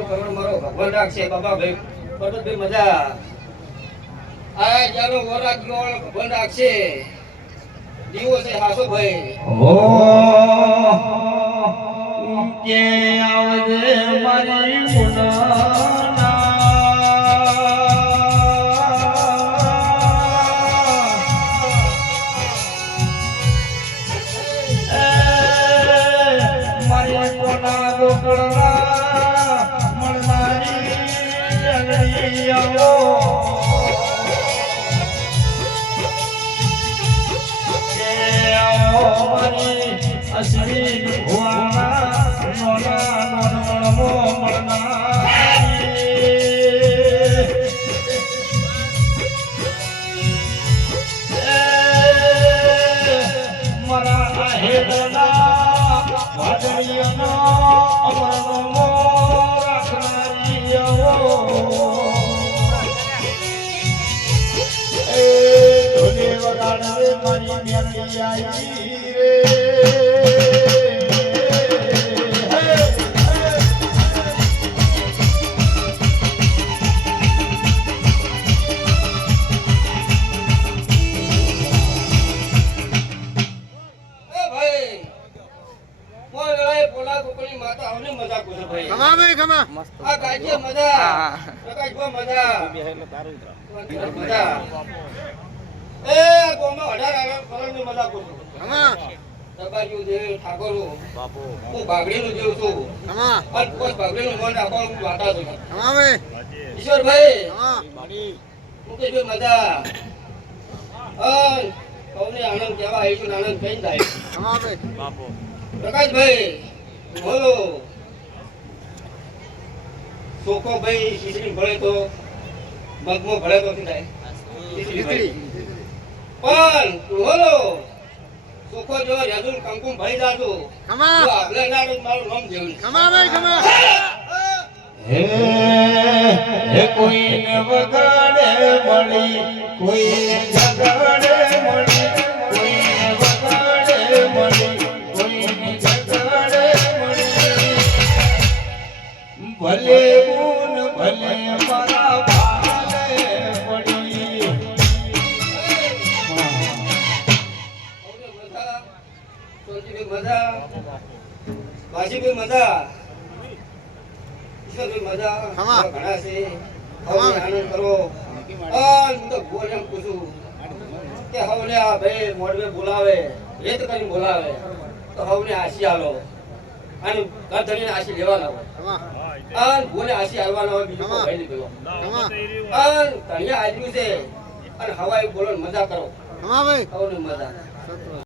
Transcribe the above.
કરવાનું મારો ભગવાન રાખશે બાબા ભાઈ પર્વતભાઈ મજા આ જાનો વરાગ ગયો ભગવાન રાખશે. દીવો છે અશ્વિન ભુવાના નોના નોનમો મારા હેદના વાદળિયાનો અમરનો રાખનારી આવો એ ઢોલે મારી મેરડી આઈ રે પોલા ગોકળની આવને મજા. કુછ ભાઈ ખમા ભાઈ ખમા આ કાજે મજા પ્રકાશભાઈ મજા મજા. એ ગોમાં અઢાર આવે કલરની મજા કુછ ખમા. દબાજુ જે ઠાકોરો હું બાગડીનું જેવું છું. ખમા. પણ કોઈ બાગડીનું મન રાખવાનું હું વાતા છું ખમા ભાઈ ઈશ્વરભાઈ ખમા. મુકેશભાઈ મજા. અન સૌને આનંદ આવીશું ને આનંદ કઈ થાય ખમા ભાઈ પ્રકાશભાઈ બોલો. સોકો ભાઈ ખીચડી ભળે તો મગમો ભળે તો શું થાય? પણ બોલો. સોકો જો યદુલ કંકુમ ભળી જાતો ખમા. તો આગલે ના રોજ મારું નામ જેવું ખમા ભાઈ ખમા. હે! હે! કોઈને વગાડે મળી કોઈને જગાડે ભલે ગુણ ભલે ભાલે મજા ઈશ્વરભાઈ મજા ઘણા છે. આનંદ કરો હું તો બોલ એમ પૂછું કે હવે આ ભાઈ મોડવે બોલાવે રેત કરીને બોલાવે તો હવે હાસી આલો અને ઘર ધણીને આશી લેવાના હોય. અને બોલે આશી આવવાના હોય બીજું કોઈ. નહીં પેલો અને ધણીયા આજ્યું છે. અને હવાઈ બોલો મજા કરો. હા ભાઈ. મજા.